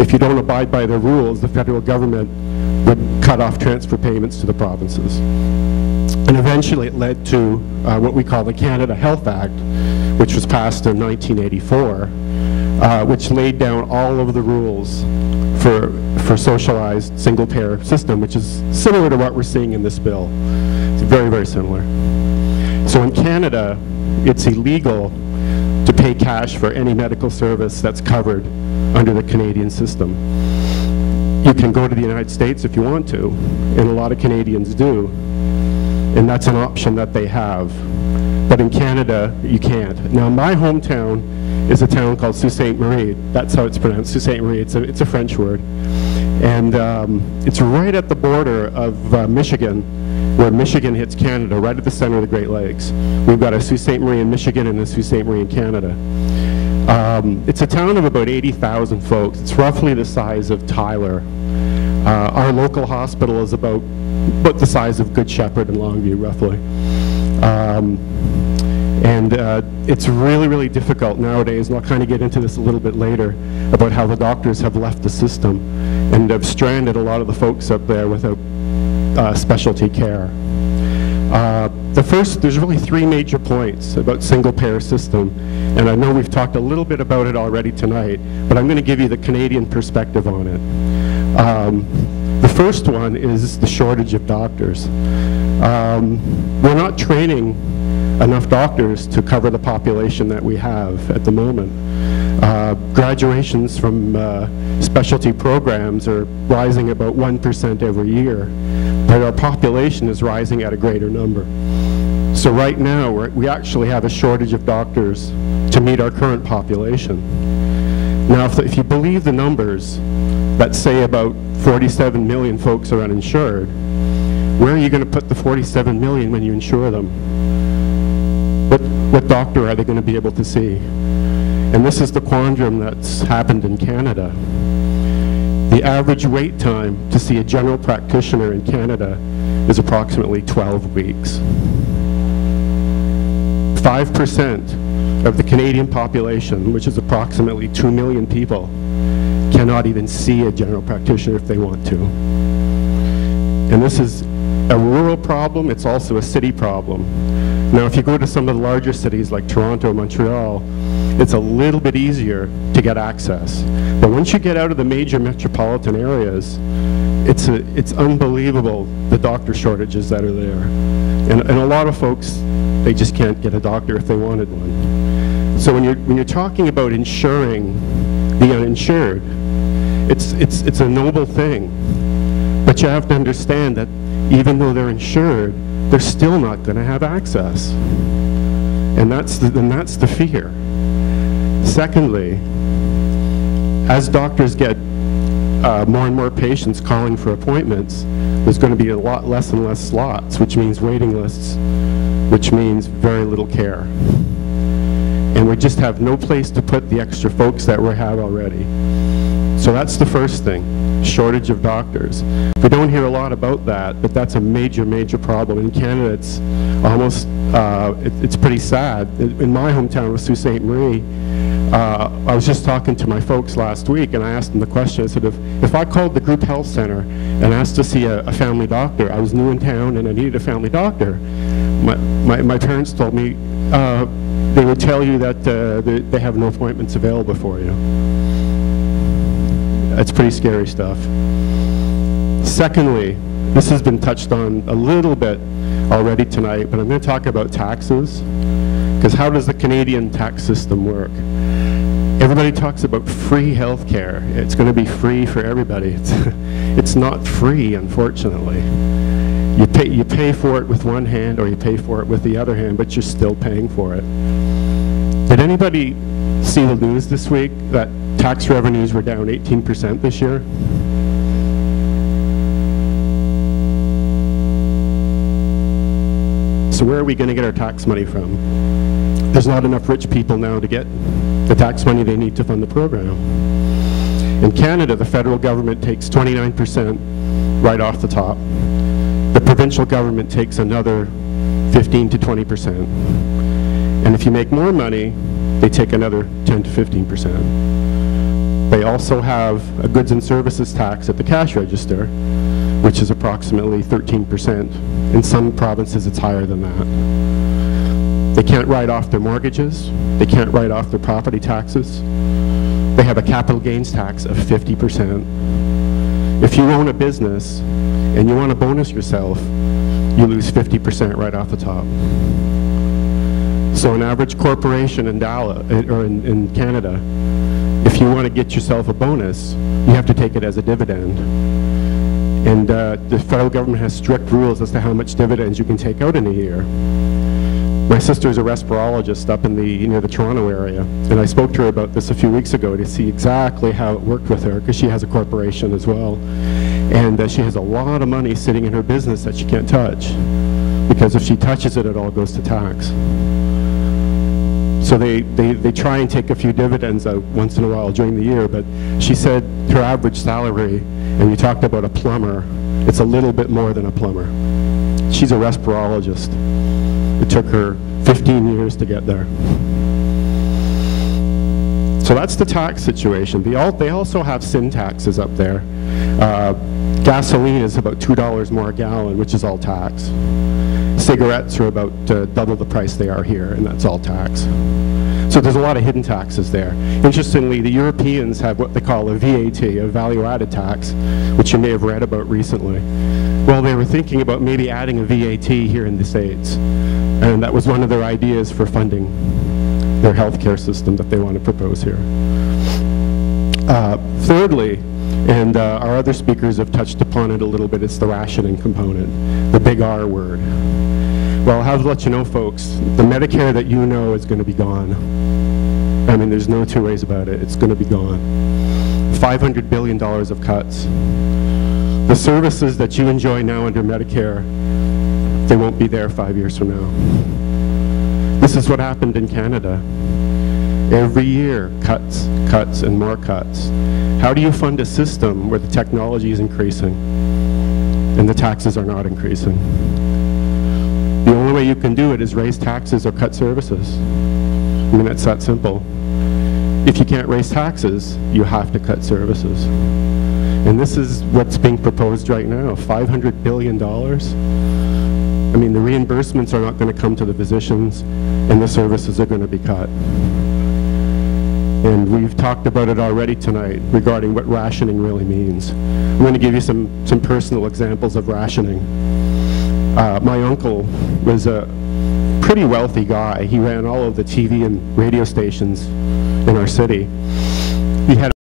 if you don't abide by the rules, the federal government would cut off transfer payments to the provinces. And eventually it led to what we call the Canada Health Act, which was passed in 1984, which laid down all of the rules for socialized single-payer system, which is similar to what we're seeing in this bill. It's very, very similar. So in Canada, it's illegal to pay cash for any medical service that's covered under the Canadian system. You can go to the United States if you want to, and a lot of Canadians do, and that's an option that they have. But in Canada, you can't. Now, my hometown is a town called Sault Ste. Marie. That's how it's pronounced, Sault Ste. Marie. It's a French word. And it's right at the border of Michigan, where Michigan hits Canada, right at the center of the Great Lakes. We've got a Sault Ste. Marie in Michigan and a Sault Ste. Marie in Canada. It's a town of about 80,000 folks. It's roughly the size of Tyler. Our local hospital is about the size of Good Shepherd and Longview, roughly. It's really, really difficult nowadays, and I'll kind of get into this a little bit later, about how the doctors have left the system and have stranded a lot of the folks up there without specialty care. There's really three major points about single-payer system, and I know we've talked a little bit about it already tonight, but I'm going to give you the Canadian perspective on it. The first one is the shortage of doctors. We're not training enough doctors to cover the population that we have at the moment. Graduations from specialty programs are rising about 1% every year, but our population is rising at a greater number. So right now, we actually have a shortage of doctors to meet our current population. Now, if you believe the numbers that say about 47 million folks are uninsured, where are you going to put the 47 million when you insure them? What doctor are they going to be able to see? And this is the quandrum that's happened in Canada. The average wait time to see a general practitioner in Canada is approximately 12 weeks. 5% of the Canadian population, which is approximately 2 million people, cannot even see a general practitioner if they want to. And this is a rural problem, it's also a city problem. Now, if you go to some of the larger cities like Toronto, Montreal, it's a little bit easier to get access. But once you get out of the major metropolitan areas, it's unbelievable the doctor shortages that are there. And a lot of folks, they just can't get a doctor if they wanted one. So when you're talking about insuring the uninsured, it's a noble thing. But you have to understand that even though they're insured, they're still not going to have access. And that's the fear. Secondly, as doctors get more and more patients calling for appointments, there's going to be a lot less and less slots, which means waiting lists, which means very little care. And we just have no place to put the extra folks that we have already. So that's the first thing, shortage of doctors. We don't hear a lot about that, but that's a major, major problem. In Canada, it's almost, it's pretty sad. In my hometown of Sault Ste. Marie, I was just talking to my folks last week, and I asked them the question. I said, if I called the group health center and asked to see a family doctor, I was new in town and I needed a family doctor, my parents told me they would tell you that they have no appointments available for you. That's pretty scary stuff. Secondly, this has been touched on a little bit already tonight, but I'm going to talk about taxes, because how does the Canadian tax system work? Everybody talks about free health care. It's going to be free for everybody. It's not free, unfortunately. You pay for it with one hand or you pay for it with the other hand, but you're still paying for it. Did anybody see the news this week that tax revenues were down 18% this year? So where are we going to get our tax money from? There's not enough rich people now to get the tax money they need to fund the program. In Canada, the federal government takes 29% right off the top. The provincial government takes another 15 to 20%. And if you make more money, they take another 10 to 15%. They also have a goods and services tax at the cash register, which is approximately 13%. In some provinces, it's higher than that. They can't write off their mortgages. They can't write off their property taxes. They have a capital gains tax of 50%. If you own a business and you want to bonus yourself, you lose 50% right off the top. So an average corporation in Dallas, or in Canada, if you want to get yourself a bonus, you have to take it as a dividend. And the federal government has strict rules as to how much dividends you can take out in a year. My sister's a respirologist up in near the Toronto area, and I spoke to her about this a few weeks ago to see exactly how it worked with her, because she has a corporation as well. And she has a lot of money sitting in her business that she can't touch, because if she touches it, it all goes to tax. So they try and take a few dividends out once in a while during the year, but she said her average salary, and you talked about a plumber, it's a little bit more than a plumber. She's a respirologist. It took her 15 years to get there. So that's the tax situation. They also have sin taxes up there. Gasoline is about $2 more a gallon, which is all tax. Cigarettes are about double the price they are here, and that's all tax. So there's a lot of hidden taxes there. Interestingly, the Europeans have what they call a VAT, a value-added tax, which you may have read about recently. Well, they were thinking about maybe adding a VAT here in the States, and that was one of their ideas for funding their healthcare system that they want to propose here. Thirdly, and our other speakers have touched upon it a little bit, it's the rationing component, the big R word. Well, I'll have to let you know, folks, the Medicare that you know is going to be gone. I mean, there's no two ways about it. It's going to be gone. $500 billion of cuts. The services that you enjoy now under Medicare, they won't be there 5 years from now. This is what happened in Canada. Every year, cuts, cuts, and more cuts. How do you fund a system where the technology is increasing and the taxes are not increasing? The only way you can do it is raise taxes or cut services. I mean, it's that simple. If you can't raise taxes, you have to cut services. And this is what's being proposed right now, $500 billion. I mean, the reimbursements are not going to come to the physicians, and the services are going to be cut. And we've talked about it already tonight regarding what rationing really means. I'm going to give you some personal examples of rationing. My uncle was a pretty wealthy guy. He ran all of the TV and radio stations in our city. He had